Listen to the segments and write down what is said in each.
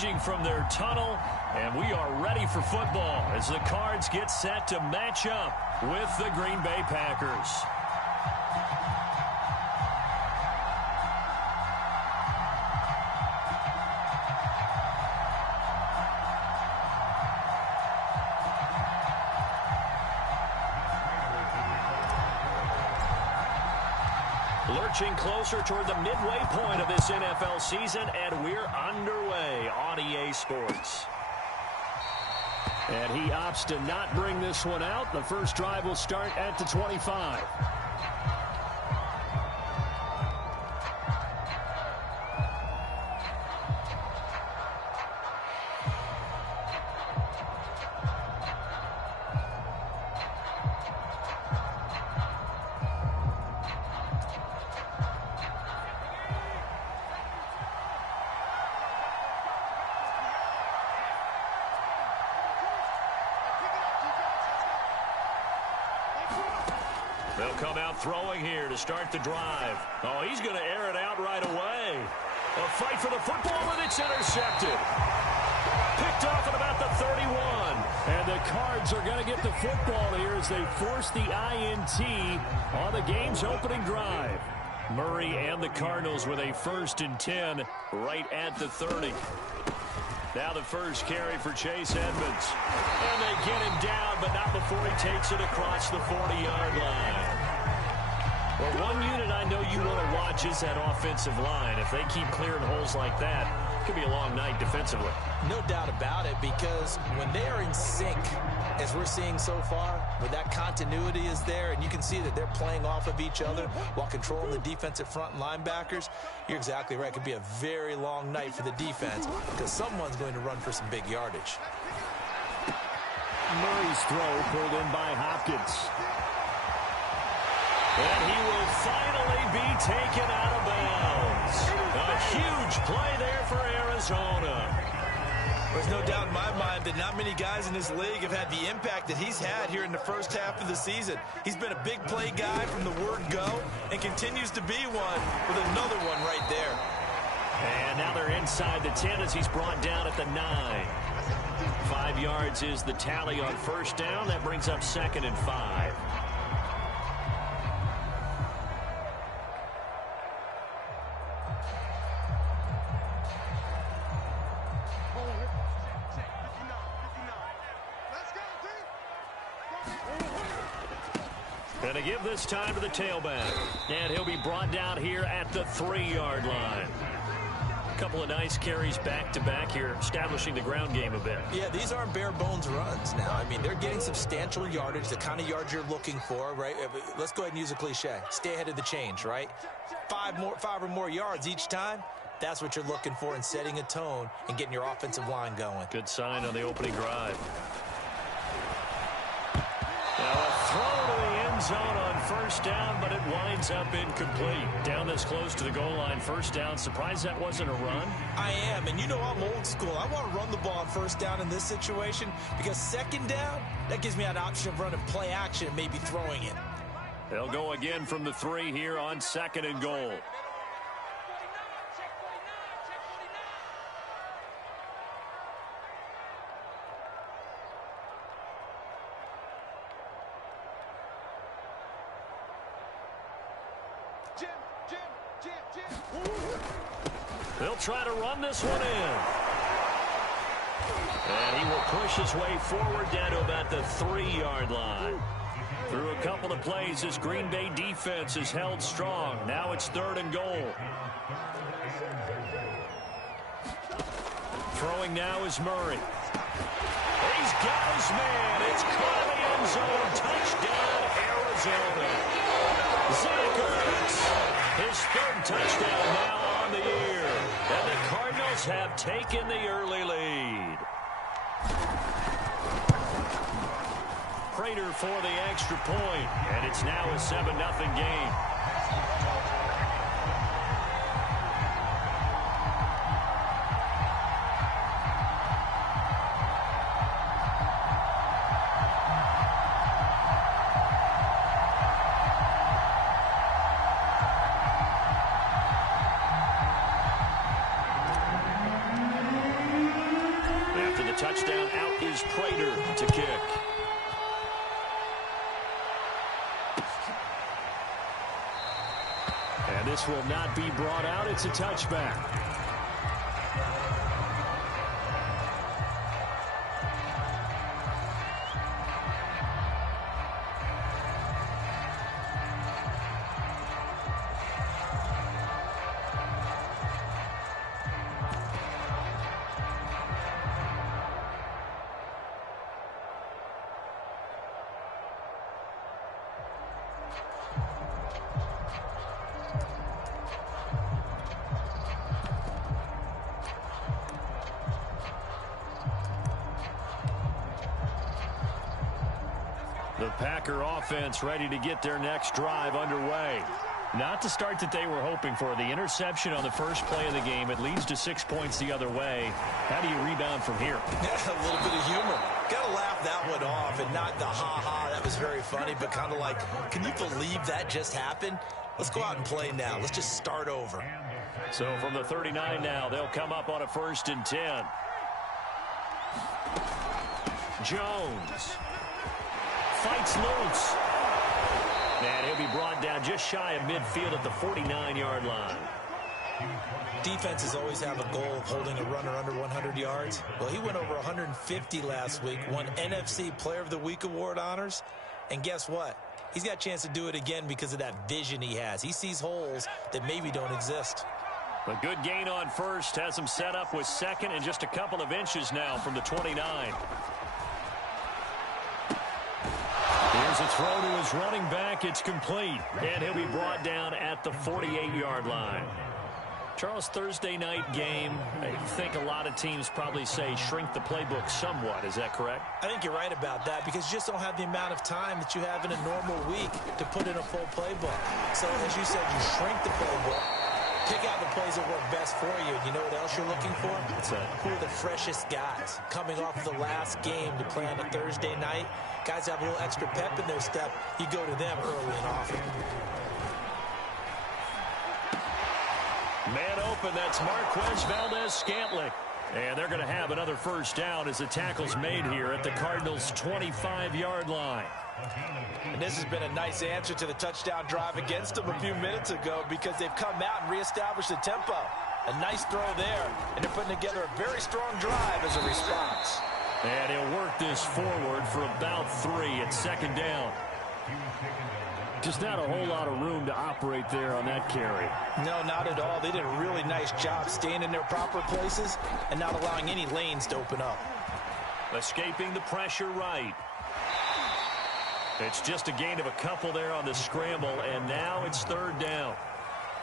emerging from their tunnel, and we are ready for football as the Cards get set to match up with the Green Bay Packers. Lurching closer toward the midway point of this NFL season, and we're underway on EA Sports. And he opts to not bring this one out. The first drive will start at the 25. They'll come out throwing here to start the drive. Oh, he's going to air it out right away. A fight for the football, and it's intercepted. Picked off at about the 31. And the Cards are going to get the football here as they force the INT on the game's opening drive. Murray and the Cardinals with a 1st and 10 right at the 30. Now the first carry for Chase Edmonds. And they get him down, but not before he takes it across the 40-yard line. Well, one unit I know you want to watch is that offensive line. If they keep clearing holes like that, it could be a long night defensively. No doubt about it, because when they are in sync, as we're seeing so far, when that continuity is there, and you can see that they're playing off of each other while controlling the defensive front and linebackers, you're exactly right. It could be a very long night for the defense because someone's going to run for some big yardage. Murray's throw pulled in by Hopkins. And he will finally be taken out of bounds. A huge play there for Arizona. There's no doubt in my mind that not many guys in this league have had the impact that he's had here in the first half of the season. He's been a big play guy from the word go and continues to be one with another one right there. And now they're inside the 10 as he's brought down at the 9. 5 yards is the tally on first down. That brings up 2nd and 5. And to give this time to the tailback. And he'll be brought down here at the 3-yard line. A couple of nice carries back-to-back here, establishing the ground game a bit. Yeah, these aren't bare-bones runs now. I mean, they're getting substantial yardage, the kind of yards you're looking for, right? Let's go ahead and use a cliche. Stay ahead of the change, right? 5 or more yards each time. That's what you're looking for in setting a tone and getting your offensive line going. Good sign on the opening drive. Now a throw to the end zone on first down, but it winds up incomplete. Down this close to the goal line, first down. Surprised that wasn't a run? I am, and you know I'm old school. I want to run the ball on first down in this situation because second down, that gives me an option of running play action and maybe throwing it. They'll go again from the 3 here on 2nd and goal. They'll try to run this one in. And he will push his way forward down to about the 3-yard line. Through a couple of plays, this Green Bay defense is held strong. Now it's 3rd and goal. Throwing now is Murray. He's got his man. It's caught in the end zone. Touchdown, Arizona. Zach Ertz, his 3rd touchdown now on the year. And the Cardinals have taken the early lead. Prater for the extra point, and it's now a 7-0 game. touchdown. Out is Prater to kick. And this will not be brought out. It's a touchback. The Packer offense ready to get their next drive underway. Not the start that they were hoping for. The interception on the first play of the game. It leads to 6 points the other way. How do you rebound from here? Yeah, a little bit of humor. Got to laugh that one off, and not the ha-ha, that was very funny, but kind of like, can you believe that just happened? Let's go out and play now. Let's just start over. So from the 39 now, they'll come up on a 1st and 10. Jones fights loose. And he'll be brought down just shy of midfield at the 49-yard line. Defenses always have a goal of holding a runner under 100 yards. Well, he went over 150 last week, won NFC Player of the Week award honors. And guess what? He's got a chance to do it again because of that vision he has. He sees holes that maybe don't exist. A good gain on 1st has him set up with 2nd and just a couple of inches now from the 29. Here's a throw to his running back. It's complete. And he'll be brought down at the 48-yard line. Charles, Thursday night game, I think a lot of teams probably say shrink the playbook somewhat. Is that correct? I think you're right about that because you just don't have the amount of time that you have in a normal week to put in a full playbook. So, as you said, you shrink the playbook, pick out the plays that work best for you. And you know what else you're looking for? Who are the freshest guys coming off of the last game to play on a Thursday night? Guys have a little extra pep in their step. You go to them early and often. Man open, that's Marquez Valdez-Scantling. And they're going to have another 1st down as the tackle's made here at the Cardinals' 25-yard line. And this has been a nice answer to the touchdown drive against them a few minutes ago because they've come out and reestablished the tempo. A nice throw there, and they're putting together a very strong drive as a response. And he'll work this forward for about 3 at 2nd down. Just not a whole lot of room to operate there on that carry. No, not at all. They did a really nice job staying in their proper places and not allowing any lanes to open up. Escaping the pressure right. It's just a gain of a couple there on the scramble, and now it's 3rd down.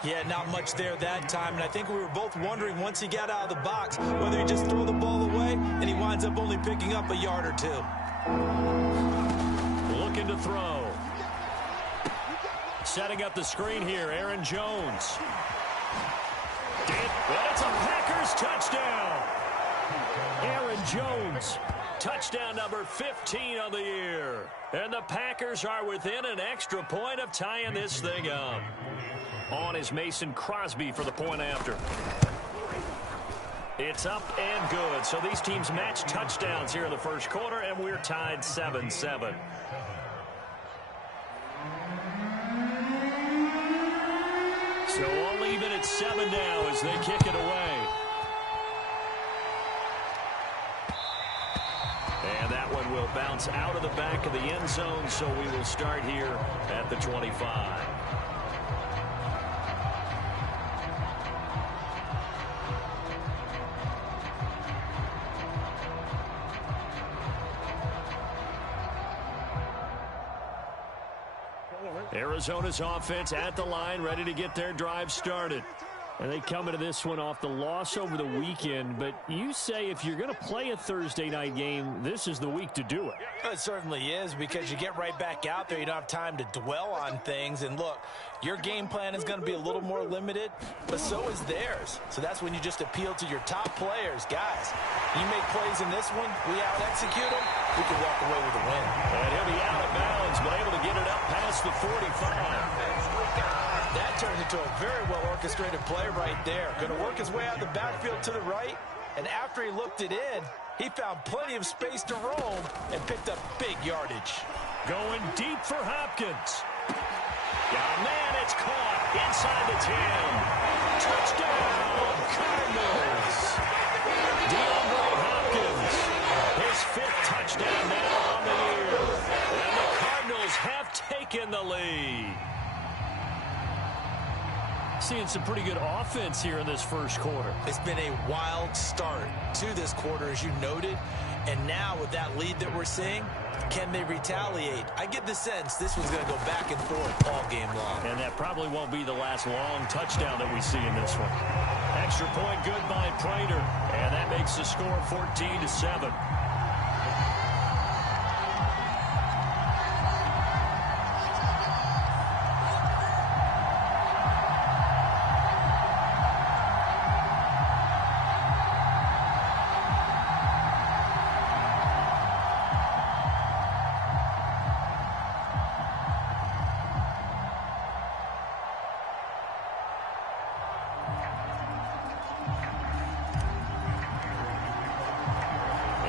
Yeah, not much there that time, and I think we were both wondering once he got out of the box whether he'd just throw the ball away, and he winds up only picking up a yard or 2. Looking to throw. Setting up the screen here, Aaron Jones. And it's a Packers touchdown. Aaron Jones, touchdown number 15 on the year. And the Packers are within an extra point of tying this thing up. On is Mason Crosby for the point after. It's up and good. So these teams match touchdowns here in the 1st quarter, and we're tied 7-7. So all even at 7 now as they kick it away. And that one will bounce out of the back of the end zone, so we will start here at the 25. Arizona's offense at the line, ready to get their drive started. And they come into this one off the loss over the weekend. But you say if you're going to play a Thursday night game, this is the week to do it. It certainly is because you get right back out there. You don't have time to dwell on things. And look, your game plan is going to be a little more limited, but so is theirs. So that's when you just appeal to your top players. Guys, you make plays in this one, we out-execute them, we can walk away with a win. And he'll be out of bounds, but able to get it up past the 45. That turns into a very well-orchestrated play right there. Going to work his way out of the backfield to the right, and after he looked it in, He found plenty of space to roam and picked up big yardage. Going deep for Hopkins. Yeah, man, it's caught inside the 10. Touchdown, Cardinals. DeAndre Hopkins, his 5th touchdown now on the year. And the Cardinals have taken the lead. Seeing some pretty good offense here in this first quarter. It's been a wild start to this quarter, as you noted. And now with that lead that we're seeing, can they retaliate? I get the sense this was going to go back and forth all game long. And that probably won't be the last long touchdown that we see in this one. Extra point good by Prater. And that makes the score 14-7.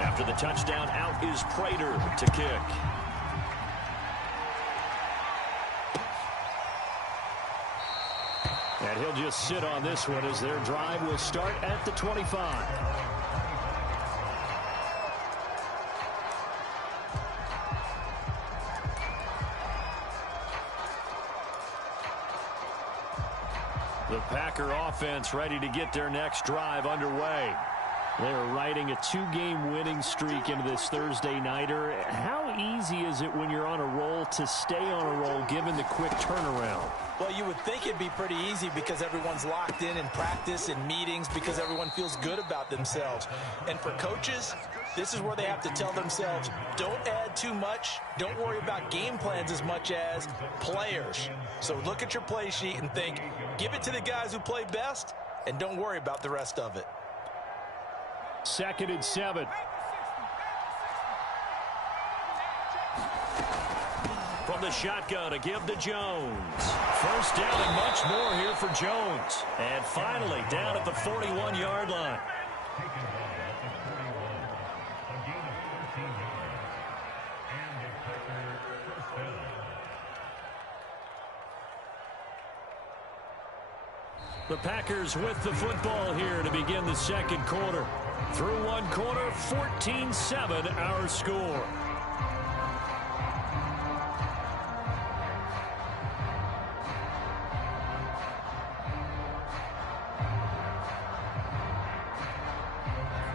After the touchdown, out is Prater to kick. And he'll just sit on this one as their drive will start at the 25. The Packer offense ready to get their next drive underway. They're riding a 2-game winning streak into this Thursday nighter. How easy is it when you're on a roll to stay on a roll given the quick turnaround? Well, you would think it'd be pretty easy because everyone's locked in practice and meetings because everyone feels good about themselves. And for coaches, this is where they have to tell themselves, don't add too much. Don't worry about game plans as much as players. So look at your play sheet and think, give it to the guys who play best and don't worry about the rest of it. 2nd and 7. From the shotgun, a give to Jones. First down and much more here for Jones. And finally down at the 41-yard line. The Packers with the football here to begin the second quarter. Through one quarter, 14-7 our score.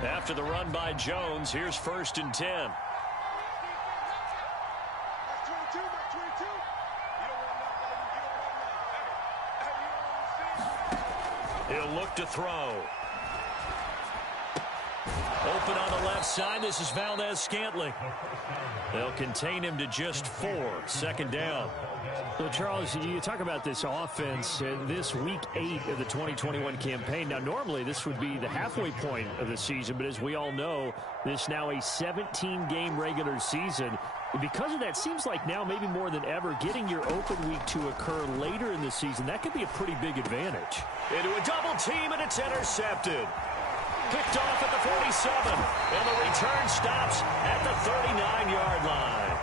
After the run by Jones, here's 1st and 10. He'll look to throw. Open on the left side. This is Valdez-Scantling. They'll contain him to just 4. 2nd down. So, Charles, you talk about this offense, this week 8 of the 2021 campaign. Now, normally this would be the halfway point of the season, but as we all know, this now a 17-game regular season. Because of that, seems like now maybe more than ever, getting your open week to occur later in the season, that could be a pretty big advantage. Into a double team, and it's intercepted. Picked off at the 47, and the return stops at the 39-yard line.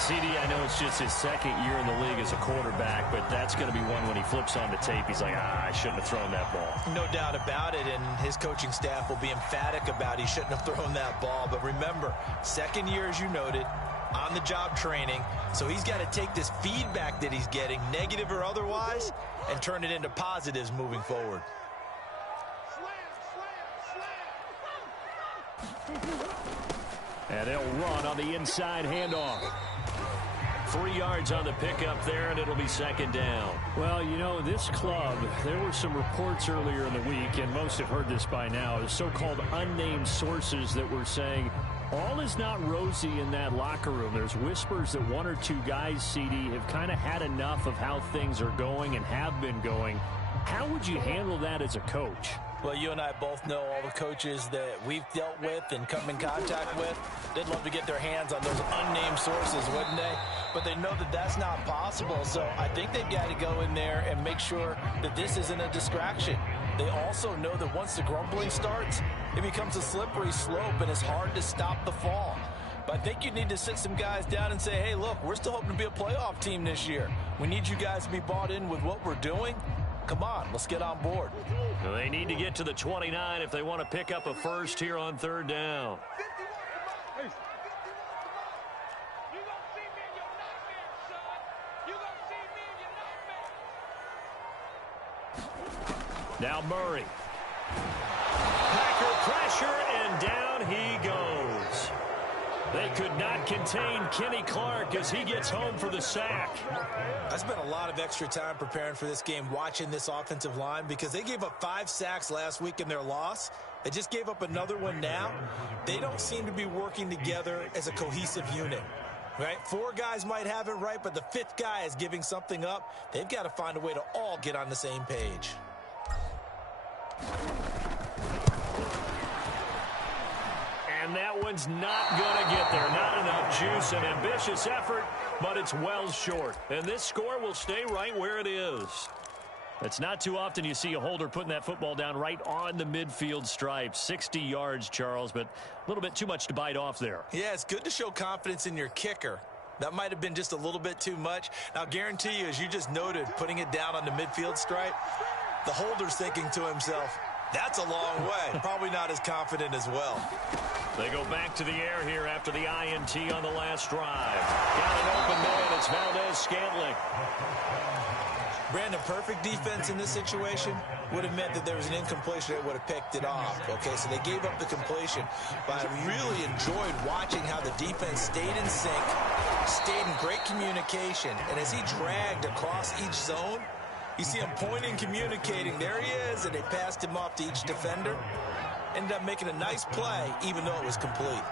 CD, I know it's just his 2nd year in the league as a quarterback, but that's going to be one when he flips on the tape, he's like, I shouldn't have thrown that ball. No doubt about it, and his coaching staff will be emphatic about he shouldn't have thrown that ball. But remember, 2nd year, as you noted, on-the-job training, so he's got to take this feedback that he's getting, negative or otherwise, and turn it into positives moving forward. And they'll run on the inside handoff. 3 yards on the pickup there, and it'll be 2nd down. Well, you know, this club, there were some reports earlier in the week, and most have heard this by now, the so-called unnamed sources that were saying all is not rosy in that locker room. There's whispers that 1 or 2 guys, CD, have kind of had enough of how things are going and have been going. How would you handle that as a coach? Well, you and I both know all the coaches that we've dealt with and come in contact with. They'd love to get their hands on those unnamed sources, wouldn't they? But they know that that's not possible. So I think they've got to go in there and make sure that this isn't a distraction. They also know that once the grumbling starts, it becomes a slippery slope and it's hard to stop the fall. But I think you need to sit some guys down and say, hey, look, we're still hoping to be a playoff team this year. We need you guys to be bought in with what we're doing. Come on, let's get on board. They need to get to the 29 if they want to pick up a first here on third down. Now Murray. Packer pressure, and down he goes. They could not contain Kenny Clark as he gets home for the sack. I spent a lot of extra time preparing for this game, watching this offensive line, because they gave up 5 sacks last week in their loss. They just gave up another one now. They don't seem to be working together as a cohesive unit. Right? 4 guys might have it right, but the 5th guy is giving something up. They've got to find a way to all get on the same page. And that one's not going to get there. Not enough juice. An ambitious effort, but it's well short. And this score will stay right where it is. It's not too often you see a holder putting that football down right on the midfield stripe. 60 yards, Charles, but a little bit too much to bite off there. Yeah, it's good to show confidence in your kicker. That might have been just a little bit too much. Now, I guarantee you, as you just noted, putting it down on the midfield stripe, the holder's thinking to himself, that's a long way. Probably not as confident as well. They go back to the air here after the INT on the last drive. Got an open man. It's Valdez-Scantling. Brandon, perfect defense in this situation would have meant that there was an incompletion that would have picked it off. Okay, so they gave up the completion. But I really enjoyed watching how the defense stayed in sync, stayed in great communication. And as he dragged across each zone, you see him pointing, communicating. There he is, and they passed him off to each defender. Ended up making a nice play, even though it was complete.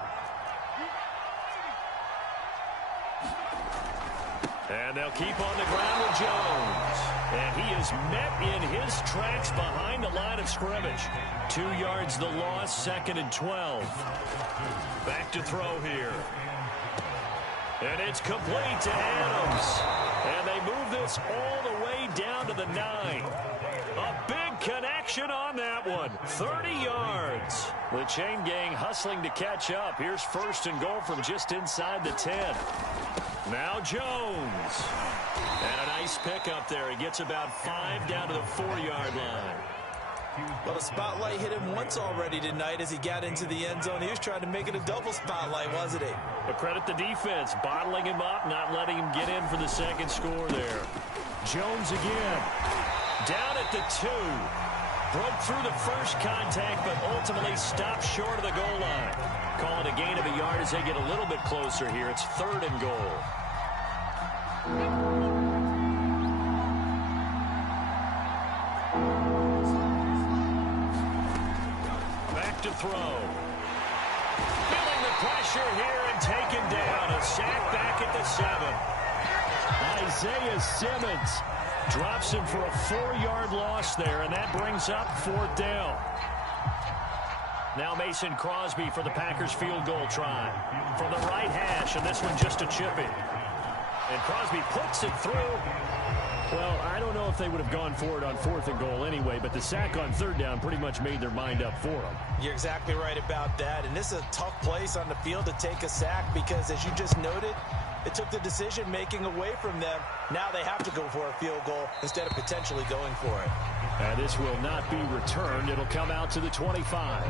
And they'll keep on the ground with Jones. And he is met in his tracks behind the line of scrimmage. 2 yards the loss, 2nd and 12. Back to throw here. And it's complete to Adams. And they move this all the way down to the 9. A big connection on that one. 30 yards. The chain gang hustling to catch up. Here's 1st and goal from just inside the 10. Now Jones. And a nice pickup there. He gets about 5 down to the 4-yard line. Well, the spotlight hit him once already tonight as he got into the end zone. He was trying to make it a double spotlight, wasn't he? But credit the defense, bottling him up, not letting him get in for the 2nd score there. Jones again. Down at the 2. Broke through the first contact, but ultimately stopped short of the goal line. Call it a gain of a yard as they get a little bit closer here. It's 3rd and goal. Back to throw. Feeling the pressure here and taken down. A sack back at the 7. Isaiah Simmons drops him for a 4-yard loss there, and that brings up 4th down. Now Mason Crosby for the Packers field goal try. From the right hash, and this one just a chip in. And Crosby puts it through. Well, I don't know if they would have gone for it on 4th and goal anyway, but the sack on 3rd down pretty much made their mind up for them. You're exactly right about that, and this is a tough place on the field to take a sack because, as you just noted, it took the decision-making away from them. Now they have to go for a field goal instead of potentially going for it. And this will not be returned. It'll come out to the 25.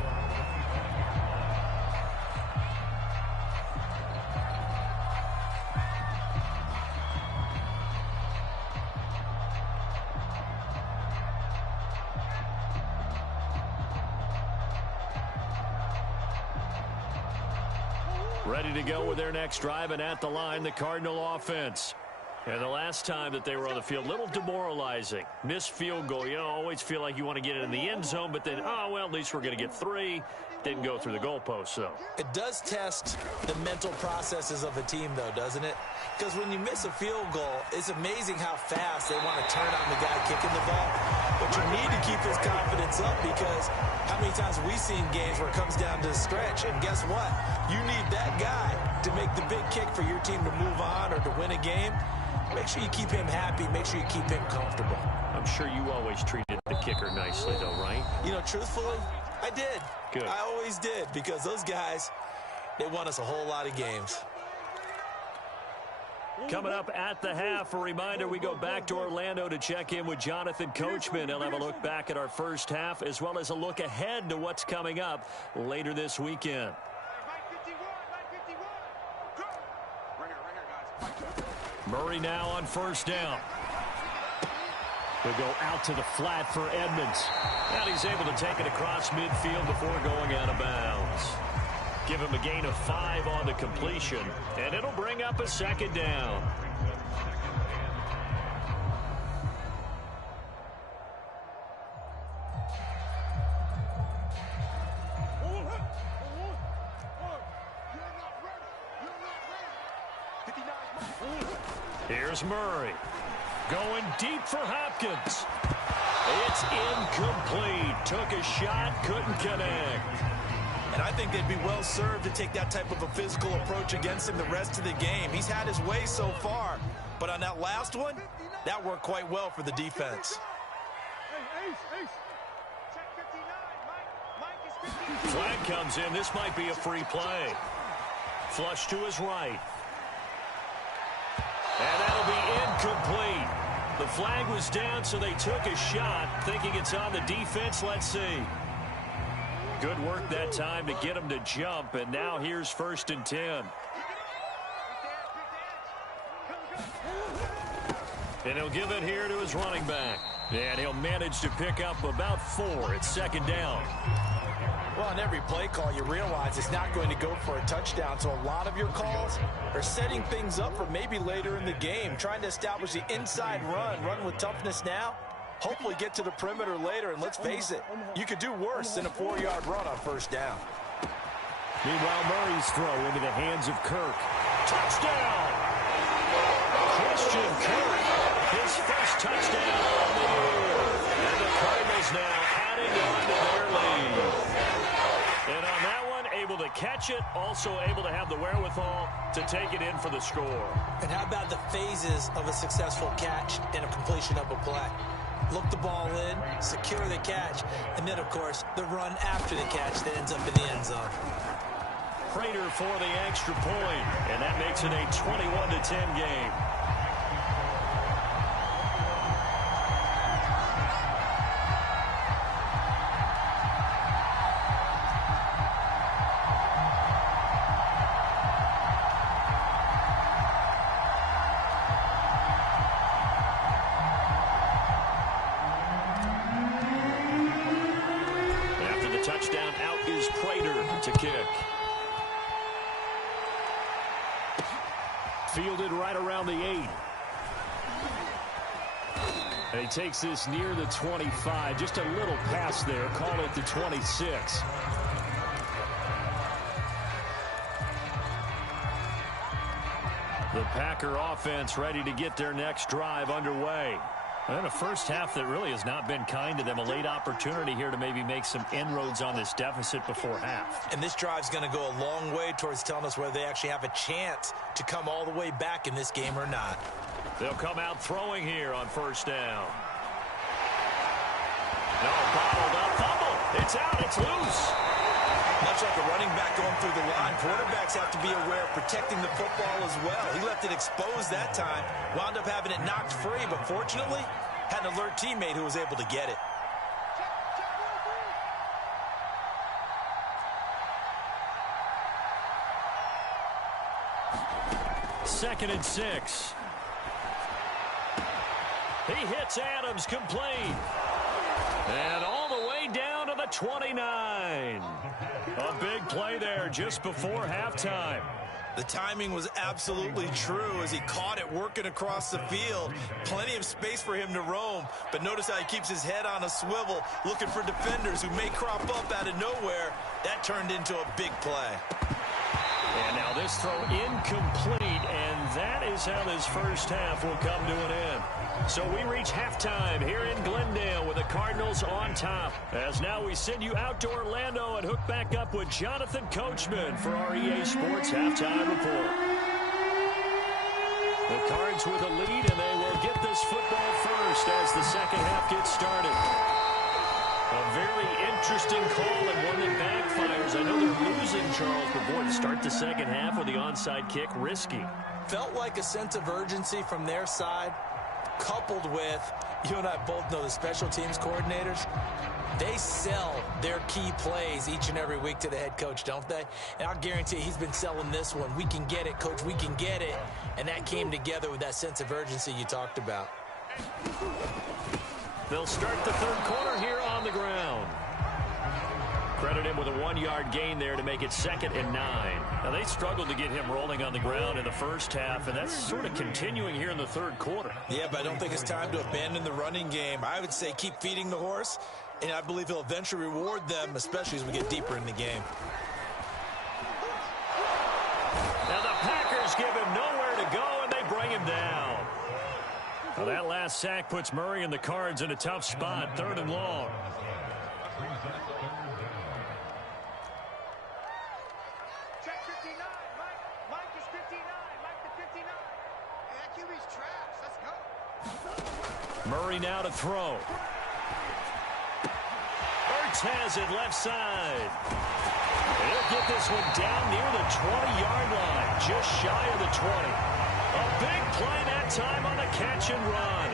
Ready to go with their next drive, and at the line, the Cardinal offense. And the last time that they were on the field, a little demoralizing. Missed field goal. You know, always feel like you want to get it in the end zone, but then, oh, well, at least we're going to get 3. Didn't go through the goalpost, though. It does test the mental processes of a team, though, doesn't it? Because when you miss a field goal, it's amazing how fast they want to turn on the guy kicking the ball. But you need to keep his confidence up because how many times have we seen games where it comes down to the stretch, and guess what? You need that guy to make the big kick for your team to move on or to win a game. Make sure you keep him happy. Make sure you keep him comfortable. I'm sure you always treat it the kicker nicely, though, right? You know, truthfully, I did. Good. I always did, because those guys, they won us a whole lot of games. Coming up at the half, a reminder, we go back to Orlando to check in with Jonathan Coachman. He'll have a look back at our first half, as well as a look ahead to what's coming up later this weekend. Murray now on first down. He'll go out to the flat for Edmonds. And he's able to take it across midfield before going out of bounds. Give him a gain of 5 on the completion, and it'll bring up a second down. Here's Murray. Going deep for Hopkins. It's incomplete. Took a shot, couldn't connect. And I think they'd be well served to take that type of a physical approach against him the rest of the game. He's had his way so far, but on that last one, that worked quite well for the defense. Flag comes in. This might be a free play. Flush to his right. And that'll be incomplete. The flag was down, so they took a shot, thinking it's on the defense. Let's see. Good work that time to get him to jump, and now here's 1st and 10. And he'll give it here to his running back. And he'll manage to pick up about 4. It's 2nd down. Well, on every play call, you realize it's not going to go for a touchdown, so a lot of your calls are setting things up for maybe later in the game, trying to establish the inside run with toughness now, hopefully get to the perimeter later, and let's face it, you could do worse than a 4-yard run on 1st down. Meanwhile, Murray's throw into the hands of Kirk. Touchdown! Christian Kirk, his first touchdown of the year. And the Cardinals now adding on to their lead. And on that one, able to catch it, also able to have the wherewithal to take it in for the score. And how about the phases of a successful catch and a completion of a play? Look the ball in, secure the catch, and then, of course, the run after the catch that ends up in the end zone. Prater for the extra point, and that makes it a 21-10 game. Touchdown, out is Prater to kick. Fielded right around the 8. And he takes this near the 25. Just a little pass there. Call it the 26. The Packer offense ready to get their next drive underway. And a first half that really has not been kind to them. A late opportunity here to maybe make some inroads on this deficit before half. And this drive's going to go a long way towards telling us whether they actually have a chance to come all the way back in this game or not. They'll come out throwing here on 1st down. No, bottled up, fumble. It's out, it's loose. Much like a running back going through the line, quarterbacks have to be aware of protecting the football as well. He left it exposed that time, wound up having it knocked free, but fortunately, had an alert teammate who was able to get it. Second and 6. He hits Adams complete. And all the way down to the 29. A big play there just before halftime. The timing was absolutely true as he caught it working across the field. Plenty of space for him to roam, but notice how he keeps his head on a swivel, looking for defenders who may crop up out of nowhere. That turned into a big play. And now this throw incomplete, and that is how this first half will come to an end. So we reach halftime here in Glendale with the Cardinals on top. As now we send you out to Orlando and hook back up with Jonathan Coachman for our EA Sports Halftime Report. The Cards with a lead, and they will get this football first as the second half gets started. A very interesting call and one that backfires. I know they're losing, Charles, but boy, to start the second half with the onside kick, risky. Felt like a sense of urgency from their side, coupled with, you and I both know the special teams coordinators, they sell their key plays each and every week to the head coach, don't they? And I'll guarantee you he's been selling this one. We can get it, coach, we can get it. And that came together with that sense of urgency you talked about. They'll start the third quarter here on the ground. Credit him with a 1-yard gain there to make it 2nd and 9. Now, they struggled to get him rolling on the ground in the first half, and that's sort of continuing here in the third quarter. Yeah, but I don't think it's time to abandon the running game. I would say keep feeding the horse, and I believe he'll eventually reward them, especially as we get deeper in the game. Now, the Packers give him nowhere to go, and they bring him down. Well, that last sack puts Murray and the Cards in a tough spot, 3rd and long. Murray now to throw. Ertz has it left side. He'll get this one down near the 20-yard line, just shy of the 20. A big play that time on the catch and run.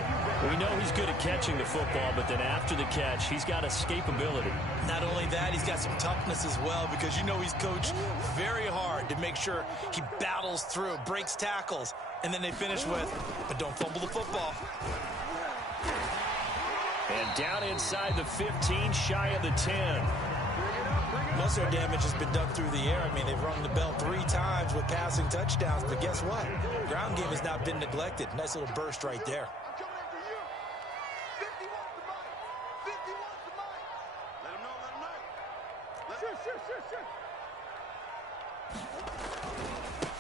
We know he's good at catching the football, but then after the catch, he's got escapability. Not only that, he's got some toughness as well, because you know he's coached very hard to make sure he battles through, breaks tackles, and then they finish with, but don't fumble the football. And down inside the 15, shy of the 10. Most of their damage has been done through the air. I mean, they've rung the bell 3 times with passing touchdowns, but guess what? Ground game has not been neglected. Nice little burst right there.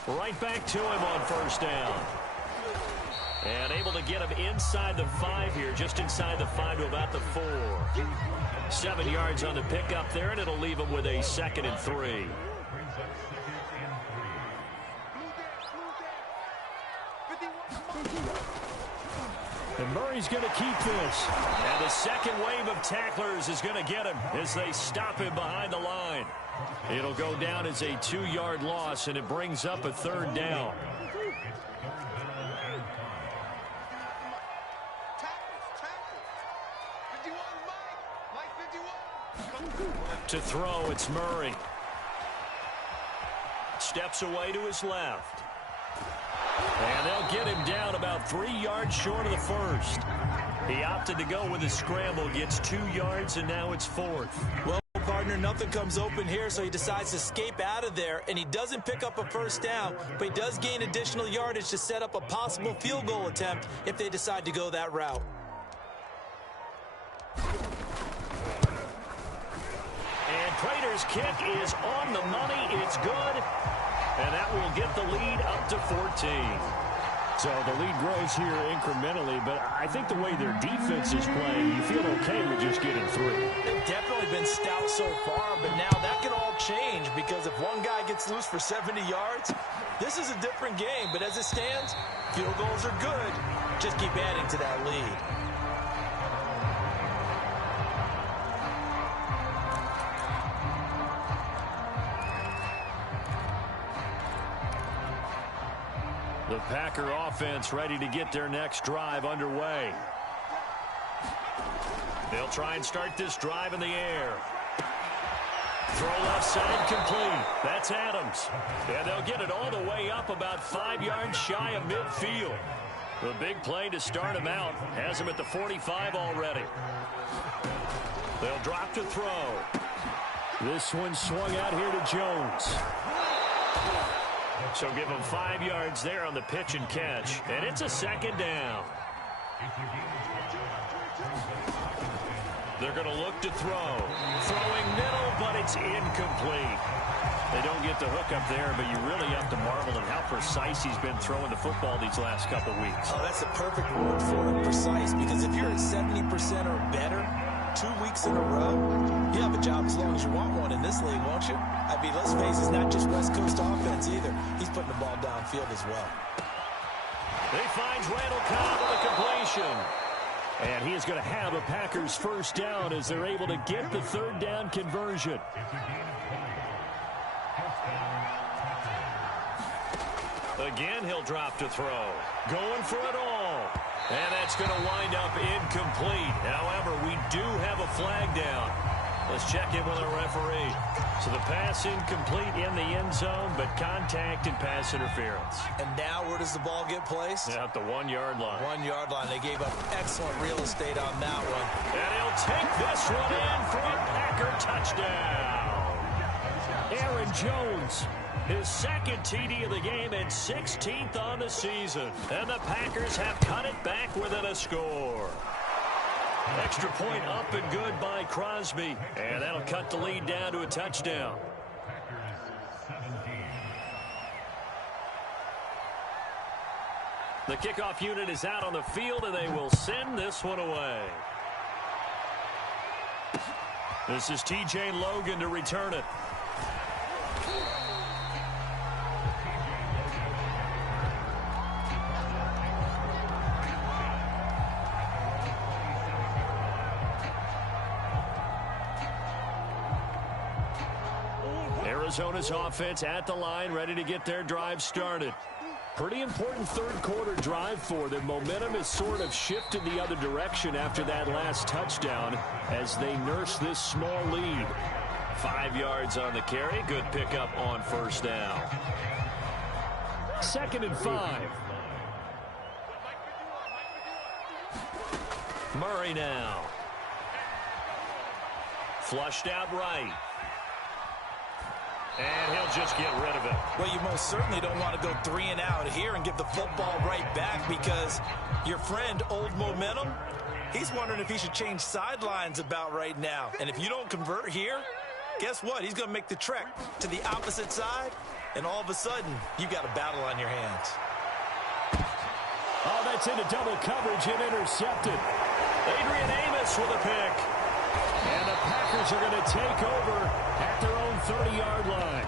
Right back to him on first down. And able to get him inside the 5 here, just inside the 5 to about the 4. 7 yards on the pickup there, and it'll leave him with a 2nd and 3. And Murray's going to keep this. And the second wave of tacklers is going to get him as they stop him behind the line. It'll go down as a 2-yard loss, and it brings up a 3rd down. To throw, it's Murray. Steps away to his left. And they'll get him down about 3 yards short of the first. He opted to go with a scramble, gets 2 yards, and now it's 4th. Well, partner, nothing comes open here, so he decides to escape out of there, and he doesn't pick up a first down, but he does gain additional yardage to set up a possible field goal attempt if they decide to go that route. Prater's kick is on the money. It's good. And that will get the lead up to 14. So the lead grows here incrementally, but I think the way their defense is playing, you feel okay with just getting 3. They've definitely been stout so far, but now that can all change, because if one guy gets loose for 70 yards, this is a different game. But as it stands, field goals are good. Just keep adding to that lead. The Packer offense ready to get their next drive underway. They'll try and start this drive in the air. Throw left side complete. That's Adams. And they'll get it all the way up about 5 yards shy of midfield. The big play to start him out has him at the 45 already. They'll drop to throw. This one swung out here to Jones. So give him 5 yards there on the pitch and catch. And it's a 2nd down. They're going to look to throw. Throwing middle, but it's incomplete. They don't get the hook up there, but you really have to marvel at how precise he's been throwing the football these last couple weeks. Oh, that's the perfect word for it, precise, because if you're at 70% or better 2 weeks in a row, you have a job as long as you want one in this league, won't you? I mean, let's face it, it's not just West Coast offense either. He's putting the ball downfield as well. They find Randall Cobb with a completion. And he is going to have a Packers first down as they're able to get the third down conversion. Again, he'll drop to throw. Going for it all. And that's going to wind up incomplete. However, we do have a flag down. Let's check in with our referee. So the pass incomplete in the end zone, but contact and pass interference. And now where does the ball get placed? At the 1-yard line. 1-yard line. They gave up excellent real estate on that one. And he'll take this one in for a Packer touchdown. Aaron Jones, his second TD of the game and 16th on the season. And the Packers have cut it back within a score. Extra point up and good by Crosby. And that'll cut the lead down to a touchdown. The kickoff unit is out on the field, and they will send this one away. This is T.J. Logan to return it. Arizona's offense at the line, ready to get their drive started. Pretty important third quarter drive for them. Momentum has sort of shifted the other direction after that last touchdown as they nurse this small lead. 5 yards on the carry. Good pickup on first down. 2nd and 5. Murray now. Flushed out right. And he'll just get rid of it. Well, you most certainly don't want to go 3 and out here and give the football right back because your friend, Old Momentum, he's wondering if he should change sidelines about right now. And if you don't convert here, guess what? He's going to make the trek to the opposite side, and all of a sudden, you've got a battle on your hands. Oh, that's into double coverage and intercepted. Adrian Amos with a pick. And the Packers are going to take over at their own 30-yard line.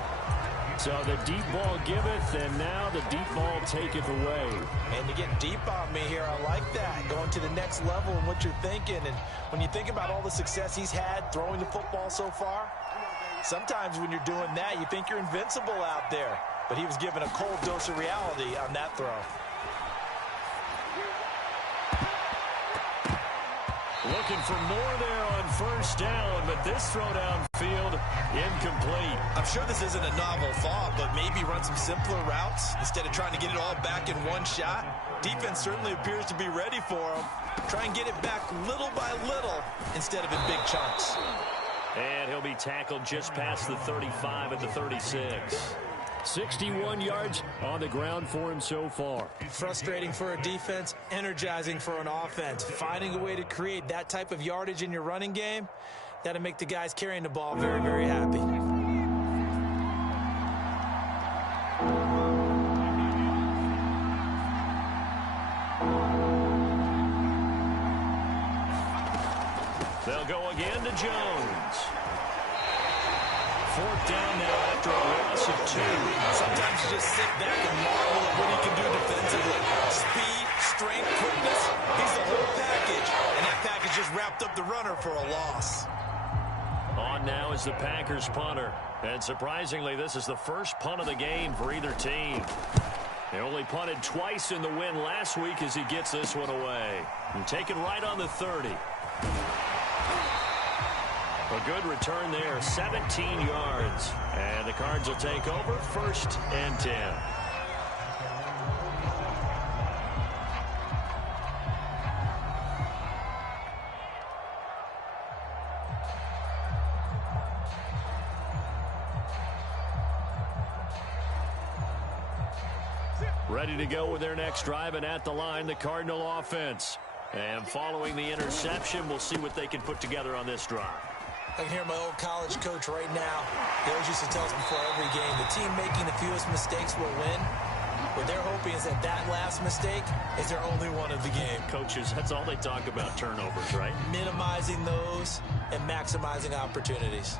So the deep ball giveth, and now the deep ball taketh away. And you get deep on me here. I like that. Going to the next level in what you're thinking. And when you think about all the success he's had throwing the football so far, sometimes when you're doing that, you think you're invincible out there. But he was given a cold dose of reality on that throw. Looking for more there on first down, but this throw downfield incomplete. I'm sure this isn't a novel thought, but maybe run some simpler routes instead of trying to get it all back in one shot. Defense certainly appears to be ready for him. Try and get it back little by little instead of in big chunks. And he'll be tackled just past the 35 at the 36. 61 yards on the ground for him so far. Frustrating for a defense, energizing for an offense. Finding a way to create that type of yardage in your running game, that'll make the guys carrying the ball very, very happy. They'll go again to Jones. 4th down now after a loss of 2. Sometimes you just sit back and marvel at what he can do defensively. Speed, strength, quickness. He's the whole package. And that package just wrapped up the runner for a loss. On now is the Packers punter. And surprisingly, this is the first punt of the game for either team. They only punted twice in the win last week as he gets this one away. And taken right on the 30. A good return there, 17 yards. And the Cards will take over 1st and 10. Ready to go with their next drive, and at the line, the Cardinal offense. And following the interception, we'll see what they can put together on this drive. I can hear my old college coach right now. He always used to tell us before every game, the team making the fewest mistakes will win. What they're hoping is that that last mistake is their only one of the game. Coaches, that's all they talk about, turnovers, right? Minimizing those and maximizing opportunities.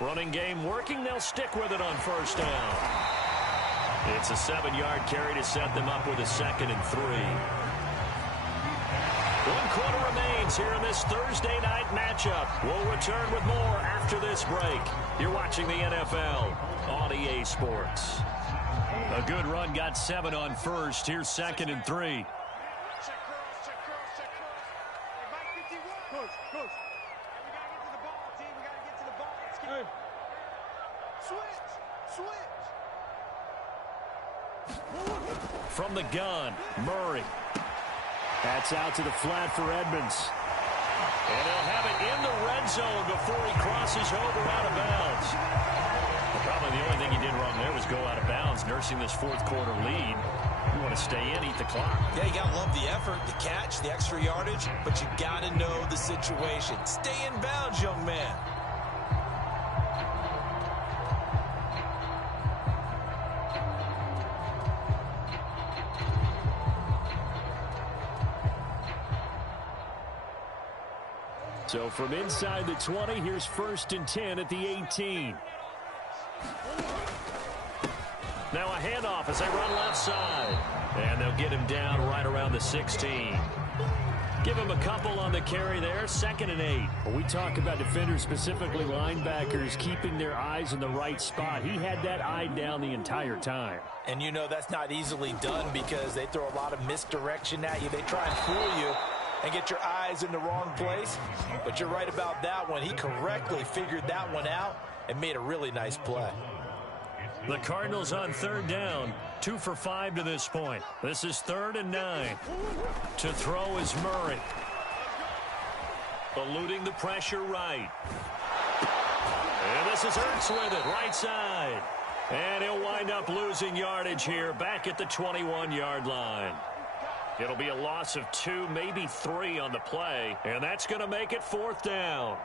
Running game working. They'll stick with it on first down. It's a 7-yard carry to set them up with a 2nd and 3. 1 quarter remains here in this Thursday night matchup. We'll return with more after this break. You're watching the NFL on EA Sports. A good run, got 7 on first. Here's 2nd and 3. From the gun, Murray. That's out to the flat for Edmonds. And they'll have it in the red zone before he crosses over out of bounds. Probably the only thing he did wrong there was go out of bounds, nursing this 4th quarter lead. You want to stay in, eat the clock. Yeah, you got to love the effort, the catch, the extra yardage, but you got to know the situation. Stay in bounds, young man. So from inside the 20, here's 1st and 10 at the 18. Now a handoff as they run left side. And they'll get him down right around the 16. Give him a couple on the carry there, 2nd and 8. When we talk about defenders, specifically linebackers, keeping their eyes in the right spot. He had that eye down the entire time. And you know that's not easily done because they throw a lot of misdirection at you. They try and fool you and get your eyes in the wrong place. But you're right about that one. He correctly figured that one out and made a really nice play. The Cardinals on 3rd down, 2 for 5 to this point. This is 3rd and 9. To throw is Murray. Eluding the pressure right. And this is Ertz with it, right side. And he'll wind up losing yardage here back at the 21-yard line. It'll be a loss of 2, maybe 3 on the play, and that's going to make it 4th down.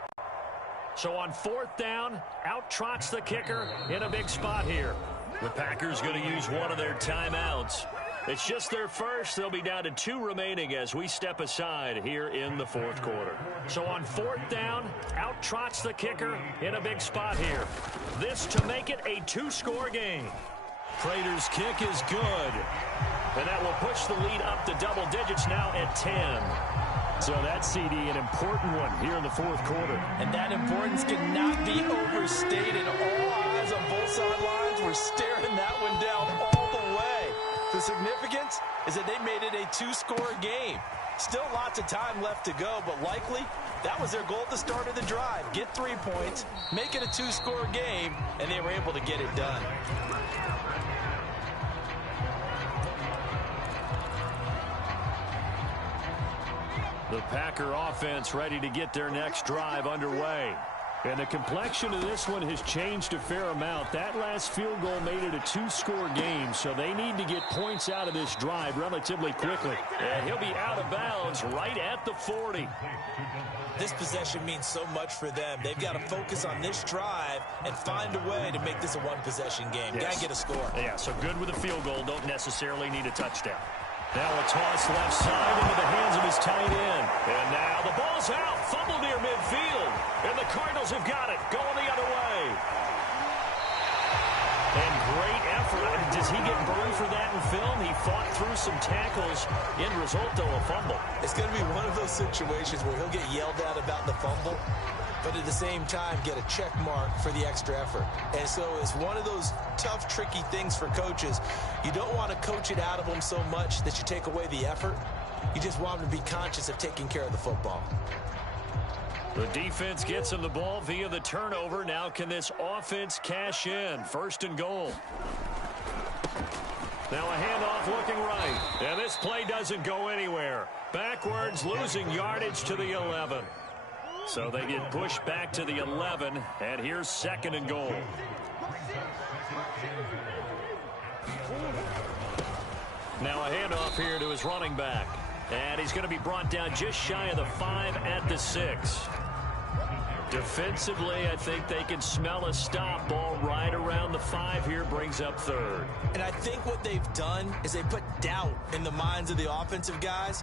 So on 4th down, out trots the kicker in a big spot here. The Packers going to use one of their timeouts. It's just their first. They'll be down to 2 remaining as we step aside here in the 4th quarter. So on 4th down, out trots the kicker in a big spot here. This to make it a 2-score game. Prater's kick is good. And that will push the lead up to double digits now at 10. So that CD, an important one here in the 4th quarter. And that importance cannot be overstated. All eyes on both sidelines were staring that one down all the way. The significance is that they made it a 2-score game. Still lots of time left to go, but likely that was their goal at the start of the drive. Get 3 points, make it a 2-score game, and they were able to get it done. The Packer offense ready to get their next drive underway. And the complexion of this one has changed a fair amount. That last field goal made it a 2-score game, so they need to get points out of this drive relatively quickly. And he'll be out of bounds right at the 40. This possession means so much for them. They've got to focus on this drive and find a way to make this a 1-possession game. Yes. Got to get a score. Yeah, so good with a field goal. Don't necessarily need a touchdown. Now a toss left side into the hands of his tight end. And now the ball's out. Fumble near midfield. And the Cardinals have got it. Going the other way. And great effort. Does he get burned for that in film? He fought through some tackles. End result, though, a fumble. It's going to be one of those situations where he'll get yelled at about the fumble, but at the same time get a check mark for the extra effort. And so it's one of those tough, tricky things for coaches. You don't want to coach it out of them so much that you take away the effort. You just want them to be conscious of taking care of the football. The defense gets him the ball via the turnover. Now can this offense cash in? 1st and goal. Now a handoff looking right. And this play doesn't go anywhere. Backwards, losing yardage to the 11. So they get pushed back to the 11, and here's 2nd and goal. Now a handoff here to his running back. And he's going to be brought down just shy of the 5 at the 6. Defensively, I think they can smell a stop. Ball right around the 5 here, brings up 3rd. And I think what they've done is they put doubt in the minds of the offensive guys.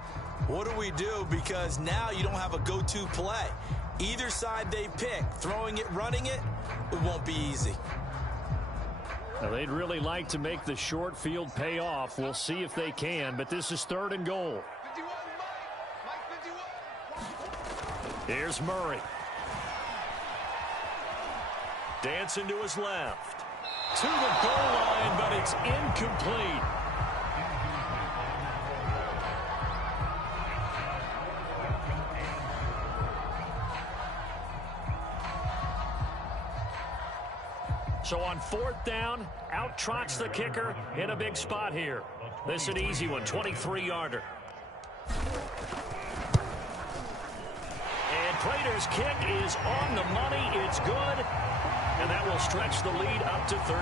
What do we do? Because now you don't have a go-to play. Either side they pick, throwing it, running it, it won't be easy. Now, they'd really like to make the short field pay off. We'll see if they can, but this is 3rd and goal. Here's Murray. Dancing to his left. To the goal line, but it's incomplete. So on 4th down, out trots the kicker in a big spot here. This is an easy one, 23-yarder. And Prater's kick is on the money. It's good. And that will stretch the lead up to 13.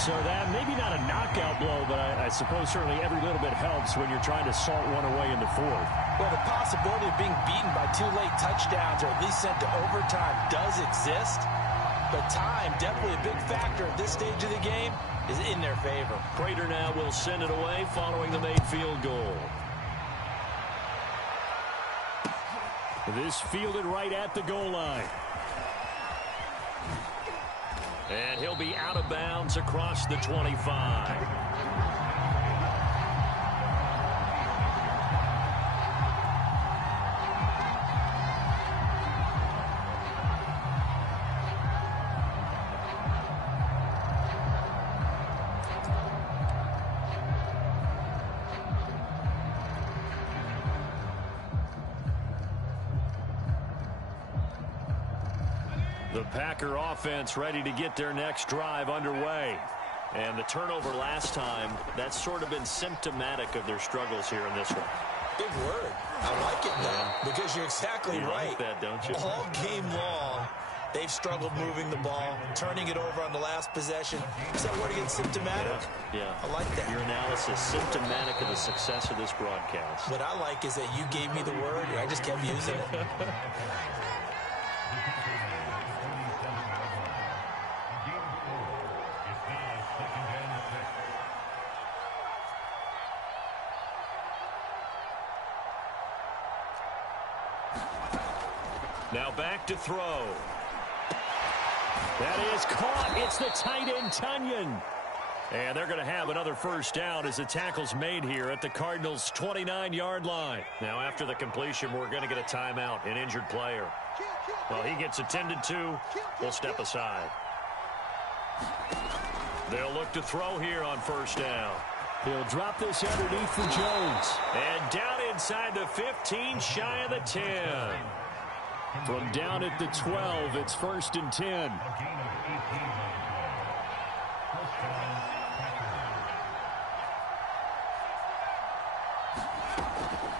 So that maybe not a knockout blow, but I suppose certainly every little bit helps when you're trying to salt one away in the 4th. Well, the possibility of being beaten by 2 late touchdowns or at least sent to overtime does exist. But time, definitely a big factor at this stage of the game, is in their favor. Prater now will send it away following the made field goal. This fielded right at the goal line. And he'll be out of bounds across the 25. The Packer offense ready to get their next drive underway. And the turnover last time, that's sort of been symptomatic of their struggles here in this one. Big word. I like it now because you're exactly right. Like that, don't you? All game long, they've struggled moving the ball, turning it over on the last possession. Is that word again, symptomatic? Yeah. I like that. Your analysis, symptomatic of the success of this broadcast. What I like is that you gave me the word, and I just kept using it. Now back to throw. That is caught. It's the tight end, Tunyon. And they're going to have another first down as the tackle's made here at the Cardinals' 29-yard line. Now after the completion, we're going to get a timeout, an injured player. Well, he gets attended to. We'll step aside. They'll look to throw here on first down. He'll drop this underneath for Jones. And down inside the 15, shy of the 10. From down at the 12, it's 1st and 10.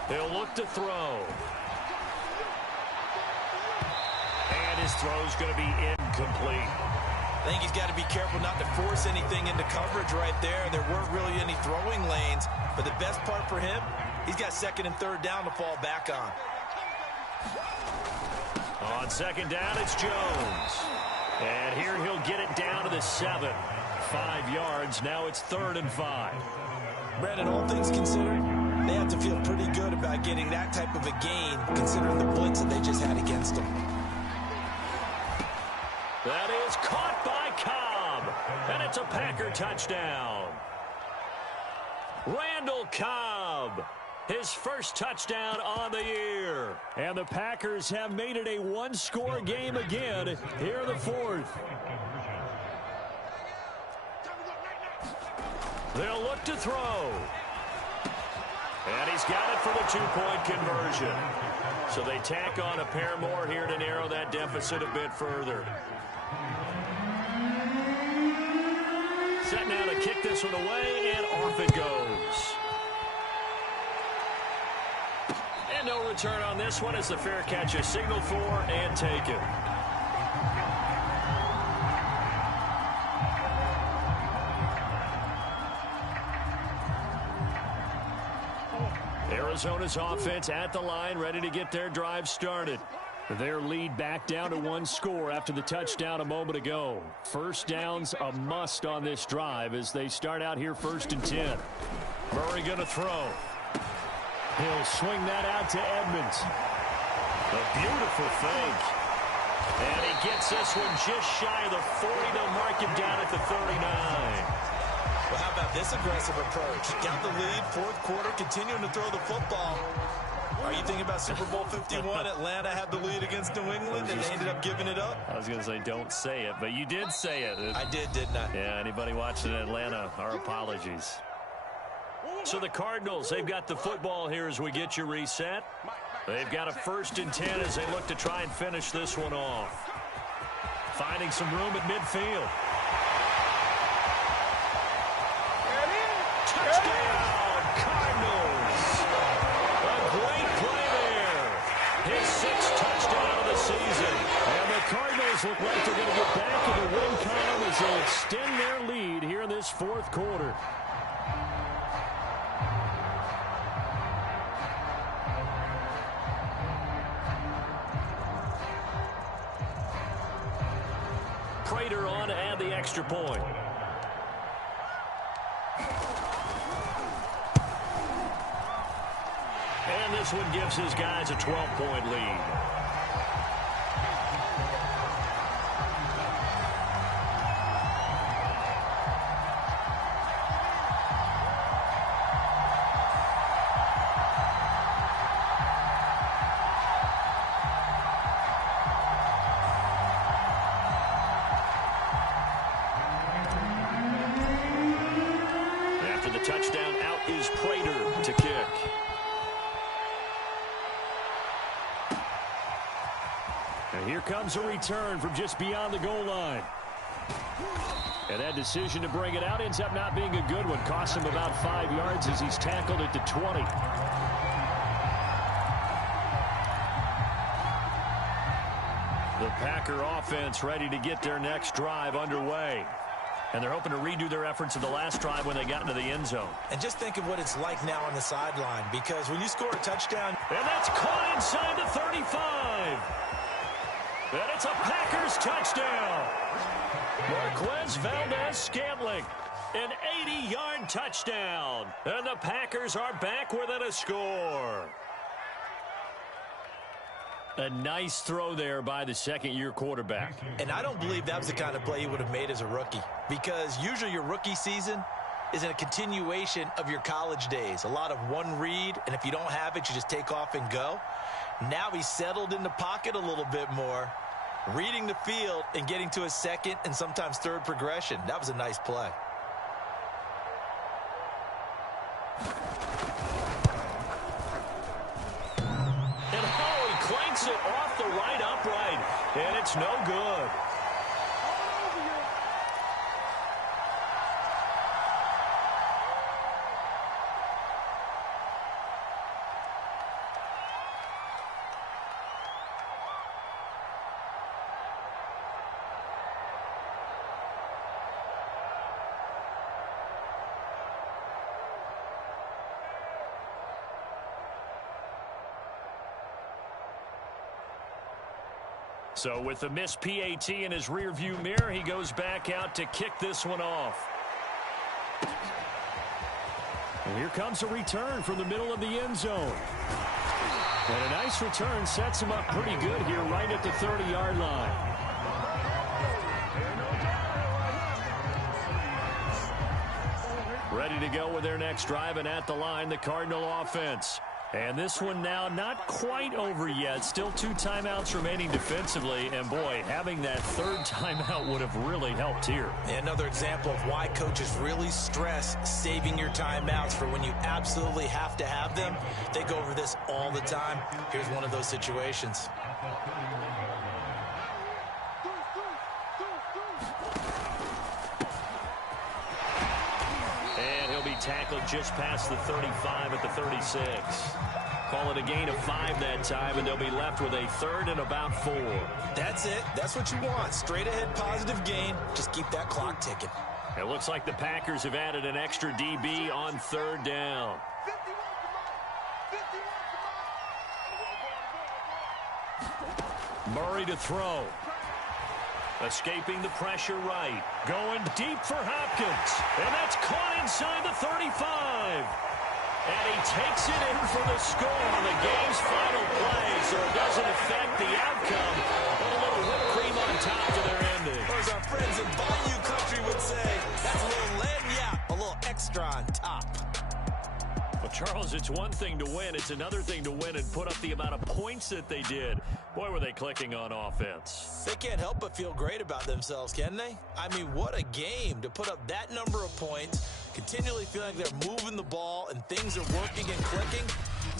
He'll look to throw. And his throw's going to be incomplete. I think he's got to be careful not to force anything into coverage right there. There weren't really any throwing lanes. But the best part for him, he's got 2nd and 3rd down to fall back on. On 2nd down, it's Jones. And here he'll get it down to the 7. 5 yards. Now it's 3rd and 5. Brandon, all things considered, they have to feel pretty good about getting that type of a gain, considering the blitz that they just had against them. That is caught by Cobb. And it's a Packer touchdown. Randall Cobb. His first touchdown on the year. And the Packers have made it a one-score game again here in the 4th. They'll look to throw. And he's got it for the 2-point conversion. So they tack on a pair more here to narrow that deficit a bit further. Set now to kick this one away, and off it goes. And no return on this one as the fair catch is signaled for and taken. Arizona's offense at the line, ready to get their drive started. Their lead back down to 1 score after the touchdown a moment ago. First down's a must on this drive as they start out here 1st and 10. Murray going to throw. He'll swing that out to Edmonds. A beautiful fake. And he gets this one just shy of the 40. They'll mark him down at the 39. Well, how about this aggressive approach? Got the lead, fourth quarter, continuing to throw the football. Are you thinking about Super Bowl 51? Atlanta had the lead against New England, and they ended up giving it up? I was going to say, don't say it, but you did say it. I did, didn't I? Yeah, anybody watching in Atlanta, our apologies. So the Cardinals, they've got the football here as we get you reset. They've got a 1st and 10 as they look to try and finish this one off. Finding some room at midfield. Touchdown, Cardinals. A great play there. His 6th touchdown of the season. And the Cardinals look like they're going to get back in the win column as they extend their lead here in this 4th quarter. Prater on to add the extra point. And this one gives his guys a 12-point lead. After the touchdown, out is Prater to kick. And here comes a return from just beyond the goal line. And that decision to bring it out ends up not being a good one. Costs him about 5 yards as he's tackled at the 20. The Packer offense ready to get their next drive underway. And they're hoping to redo their efforts of the last drive when they got into the end zone. And just think of what it's like now on the sideline, because when you score a touchdown... And that's caught inside the 35. And it's a Packers touchdown. Marquez Valdez-Scantling, an 80-yard touchdown. And the Packers are back within a score. A nice throw there by the second-year quarterback. And I don't believe that was the kind of play he would have made as a rookie, because usually your rookie season is in a continuation of your college days. A lot of one read, and if you don't have it, you just take off and go. Now he's settled in the pocket a little bit more, reading the field and getting to a second and sometimes third progression. That was a nice play. It off the right upright, and it's no good. So with the missed PAT in his rearview mirror, he goes back out to kick this one off. And here comes a return from the middle of the end zone. And a nice return sets him up pretty good here right at the 30-yard line. Ready to go with their next drive, and at the line, the Cardinal offense. And this one now not quite over yet. Still 2 timeouts remaining defensively. And, boy, having that 3rd timeout would have really helped here. Another example of why coaches really stress saving your timeouts for when you absolutely have to have them. They go over this all the time. Here's one of those situations. And he'll be tackled just past the 35 at the 36. Call it a gain of 5 that time, and they'll be left with a 3rd and about 4. That's it. That's what you want. Straight ahead positive gain. Just keep that clock ticking. It looks like the Packers have added an extra DB on 3rd down. Murray to throw. Escaping the pressure right. Going deep for Hopkins. And that's caught inside the 35. And he takes it in for the score on the game's final play. So it doesn't affect the outcome. But a little as our friends in Bayou Country would say. That's a little lagniappe, a little extra on top. Well, Charles, it's one thing to win. It's another thing to win and put up the amount of points that they did. Boy, were they clicking on offense. They can't help but feel great about themselves, can they? I mean, what a game to put up that number of points, continually feeling like they're moving the ball and things are working and clicking.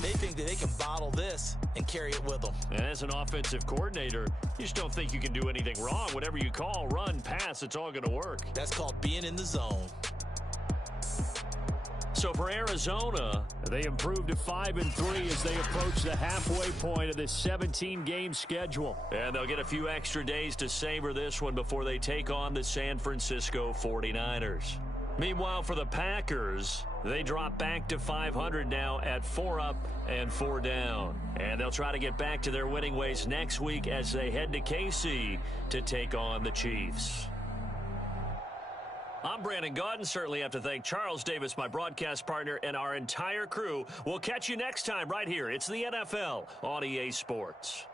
They think that they can bottle this and carry it with them. And as an offensive coordinator, you just don't think you can do anything wrong. Whatever you call, run, pass, it's all going to work. That's called being in the zone. So for Arizona, they improved to 5-3 as they approach the halfway point of this 17-game schedule. And they'll get a few extra days to savor this one before they take on the San Francisco 49ers. Meanwhile, for the Packers, they drop back to 500 now at 4 up and 4 down. And they'll try to get back to their winning ways next week as they head to KC to take on the Chiefs. I'm Brandon Gaudin. Certainly have to thank Charles Davis, my broadcast partner, and our entire crew. We'll catch you next time right here. It's the NFL on EA Sports.